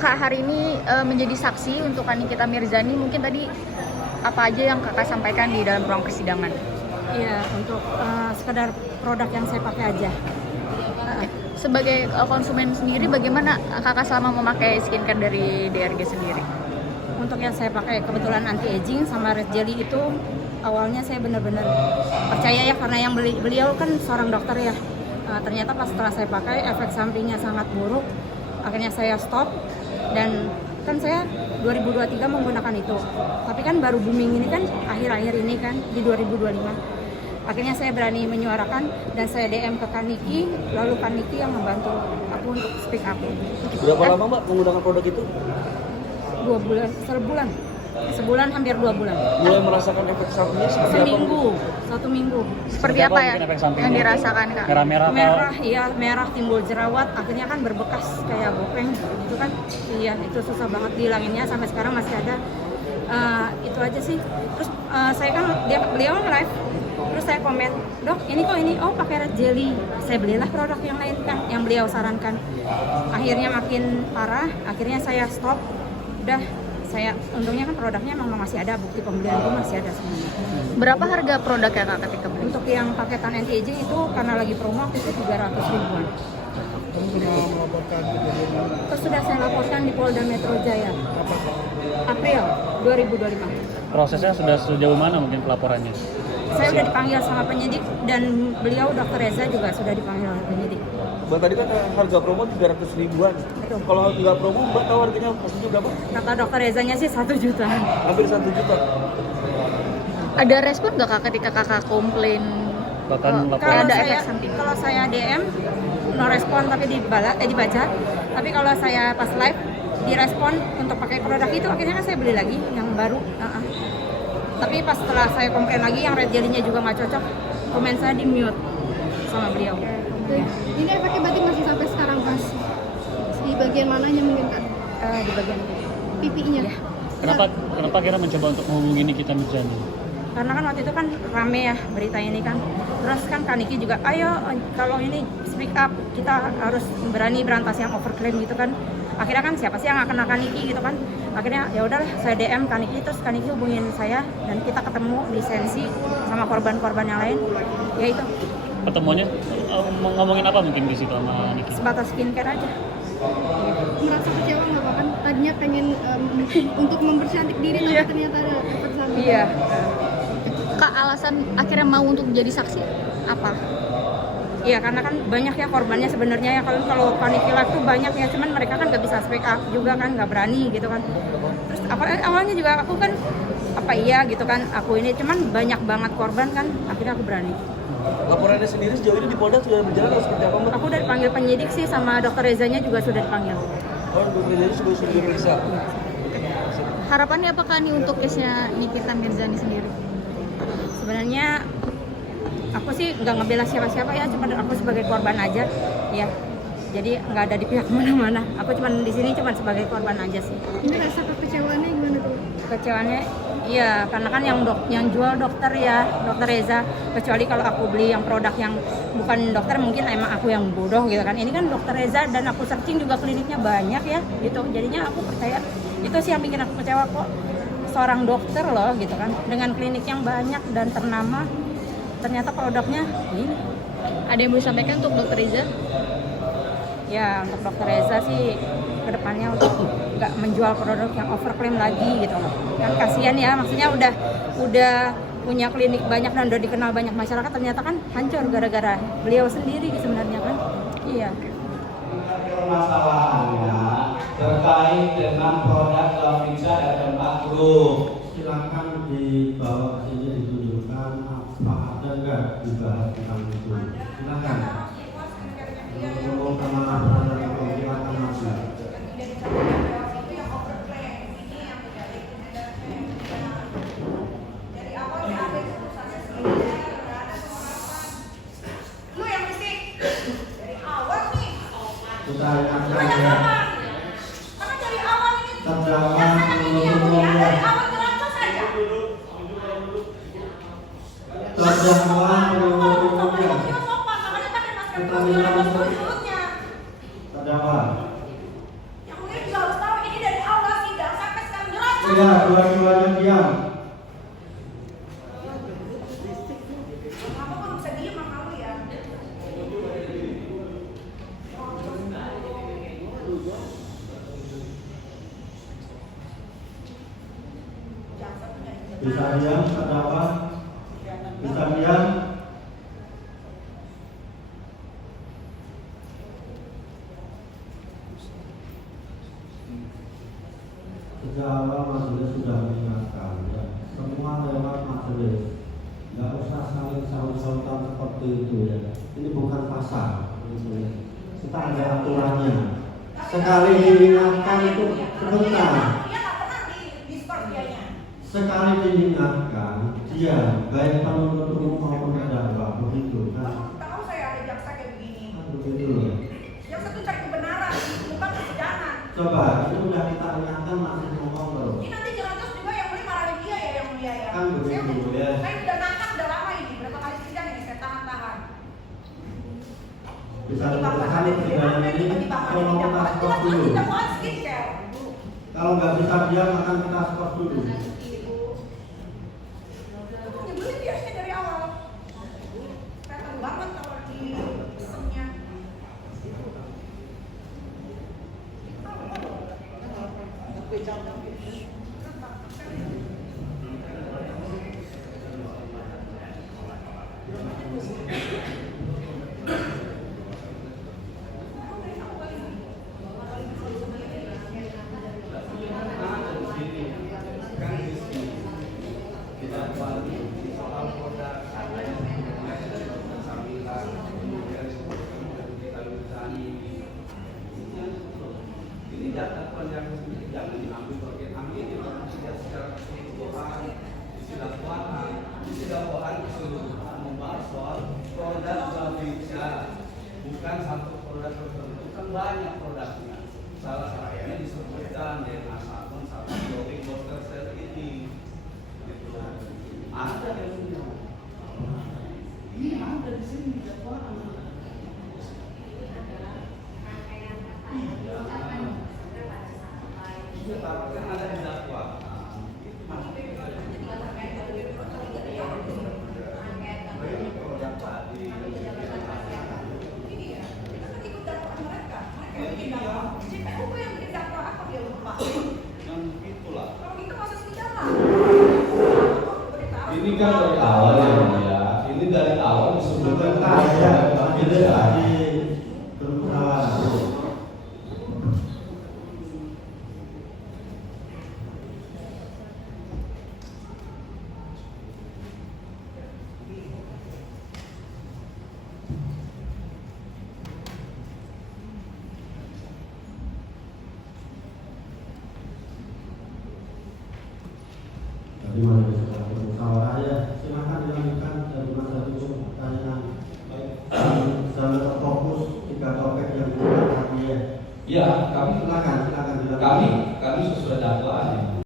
Kak hari ini menjadi saksi untuk Nikita Mirzani, mungkin tadi apa aja yang kakak sampaikan di dalam ruang persidangan? Iya, untuk sekedar produk yang saya pakai aja. Sebagai konsumen sendiri, bagaimana kakak selama memakai skincare dari DRG sendiri? Untuk yang saya pakai kebetulan anti aging sama red jelly itu awalnya saya benar-benar percaya ya, karena yang beliau kan seorang dokter ya. Ternyata pas setelah saya pakai efek sampingnya sangat buruk. Akhirnya saya stop, dan kan saya 2023 menggunakan itu. Tapi kan baru booming ini kan akhir-akhir ini kan di 2025. Akhirnya saya berani menyuarakan dan saya DM ke Kaniki, lalu Kaniki yang membantu aku untuk speak up. Berapa lama Mbak menggunakan produk itu? 2 bulan, sebulan hampir 2 bulan. Mulai merasakan efek sampingnya seperti Seminggu, 1 minggu. Seperti apa ya yang dirasakan kak? Merah, iya merah, timbul jerawat, akhirnya kan berbekas kayak bopeng, itu kan, iya itu susah banget dihilanginnya, sampai sekarang masih ada. Itu aja sih. Terus saya kan beliau live, terus saya komen, dok ini kok ini, oh pakai red jelly. Saya belilah produk yang lain kan, yang beliau sarankan. Akhirnya makin parah, akhirnya saya stop. Udah, saya untungnya kan produknya memang masih ada, bukti pembelian itu masih ada semuanya. Berapa harga produknya kak ketika beli? Untuk yang paketan anti aging itu karena lagi promo waktu itu 300 ribuan. Kamu sudah melaporkan kejadian Terus sudah saya laporkan di Polda Metro Jaya April 2025. Prosesnya sudah sejauh mana mungkin pelaporannya? Saya sudah dipanggil sama penyidik, dan beliau Dr. Reza juga sudah dipanggil oleh penyidik. Mbak tadi kan harga promo 300 ribuan. Betul. Kalau nggak promo Mbak tahu harganya pastinya berapa? Kata Dr. Rezanya sih 1 juta. Hampir 1 juta. Ada respon nggak kak ketika kakak komplain? Bahkan Kalau ada saya, efek samping? kalau saya DM no respon tapi dibaca. Tapi kalau saya pas live direspon untuk pakai produk itu, akhirnya kan saya beli lagi yang baru. Tapi pas setelah saya komplain lagi yang red jelly-nya juga nggak cocok, komen saya di mute sama beliau. Ini efeknya berarti masih sampai sekarang pas di bagian mananya mungkin kan? Di bagian Pipinya. Kenapa kira mencoba untuk menghubungi Nikita Mirzani? karena kan waktu itu kan rame ya berita ini kan, terus kan Kaniki juga ayo kalau ini speak up, kita harus berani berantas yang overclaim gitu kan. Akhirnya kan siapa sih yang akan Kaniki gitu kan, akhirnya ya udahlah saya DM Kaniki, terus Kaniki hubungin saya dan kita ketemu di Sensi sama korban-korban yang lain. Ya itu Pertemuannya ngomongin apa mungkin di situ sama Niki? sebatas skincare aja. Merasa kecewa nggak Pak? Kan tadinya pengen untuk mempercantik diri, tapi ternyata ada efek samping. Iya. Kak alasan akhirnya mau untuk jadi saksi apa? Iya, karena kan banyak ya korbannya sebenarnya ya, kalau Kaniki Live tuh banyak ya, cuman mereka kan nggak bisa speak up juga kan, nggak berani gitu kan. Terus awalnya juga aku kan gitu kan, aku ini cuman banyak banget korban kan, akhirnya aku berani. Laporannya sendiri sejauh ini di Polda sudah berjalan atau seperti apa Mbak? Aku udah dipanggil penyidik sih, sama Dr. Rezanya juga sudah dipanggil. Oh, dokter sudah diperiksa. Harapannya apa kak nih untuk case-nya Nikita Mirzani sendiri? Sebenarnya aku sih nggak ngebela siapa-siapa ya, cuma aku sebagai korban aja ya. Jadi nggak ada di pihak mana-mana. Aku cuma di sini cuma sebagai korban aja sih. Ini rasa kekecewaannya gimana tuh? Kecewaannya iya, karena kan yang jual dokter ya, Dr. Reza. Kecuali kalau aku beli yang produk yang bukan dokter, mungkin emang aku yang bodoh gitu kan. Ini kan Dr. Reza dan aku searching juga kliniknya banyak ya gitu. Jadinya aku percaya, itu sih yang bikin aku kecewa kok. Seorang dokter loh gitu kan, dengan klinik yang banyak dan ternama, ternyata produknya ini. Ada yang mau disampaikan untuk Dr. Reza? Ya untuk Dr. Reza sih kedepannya untuk nggak menjual produk yang overclaim lagi gitu loh. Kan kasihan ya, maksudnya udah punya klinik banyak dan udah dikenal banyak masyarakat, ternyata kan hancur gara-gara beliau sendiri sebenarnya kan. Iya. Permasalahannya terkait dengan produk Lavisa dan Pak Guru. silakan dibawa ke sini ditunjukkan apa ada nggak dibahas tentang itu. Silakan. Ngomong sama silakan masuk. Kita akan terdakwa terdakwa Ya, dua-duanya diam. Bisa diam, terdakwa? Bisa diam? Sejak awal majelis sudah mengingatkan ya, semua lewat majelis, nggak usah saling saut-sautan seperti itu ya. Ini bukan pasar, kita ada aturannya. Sekali diingatkan itu sebentar. Sekali diingatkan, dia baik penuntut umum maupun terdakwa begitu kan? Tahu saya ada jaksa kayak begini. Kan begitu ya. Jaksa tuh cari kebenaran, bukan persidangan. Coba itu udah kita ingatkan masih ngomong terus. Ini nanti jangan terus juga yang boleh marahin dia ya yang mulia ya. Kan begitu ya. Saya udah nahan udah lama ini, berapa kali sidang ini saya tahan-tahan. Bisa ditekan persidangan ini kalau mau kita skor dulu. Kalau nggak bisa diam akan kita skor dulu. Nyebelin biasanya dari awal. Kelihatan banget kalau di pesennya. Ini data yang jangan diambil bagian ambil tidak secara keseluruhan isi dakwaan keseluruhan membahas soal produk Gravitsa, bukan satu produk tertentu, kan banyak produknya. Salah satunya disebutkan DNA sabun, sabun jogging, booster set ini. Gitu. Ada yang punya. Ini ada di sini dakwaan. Tapi kan ada di dakwaan. Itu maksudnya produk tadi. Ini ya, kita kan ikut dakwaan mereka. Mereka yang bikin dakwaan. JPU yang bikin dakwaan apa dia lupa? Yang itulah. Kalau gitu masa sidang lah. Ini kan dari awal ya. Ini dari awal disebutkan Ada majelis tadi berusaha. Tadi majelis sudah bermusyawarah ya. Silakan dilanjutkan dari masa itu pertanyaan. Jangan terfokus 3 topik yang kita tadi ya. Ya, kami Silakan dilanjutkan. kami sesuai dakwaan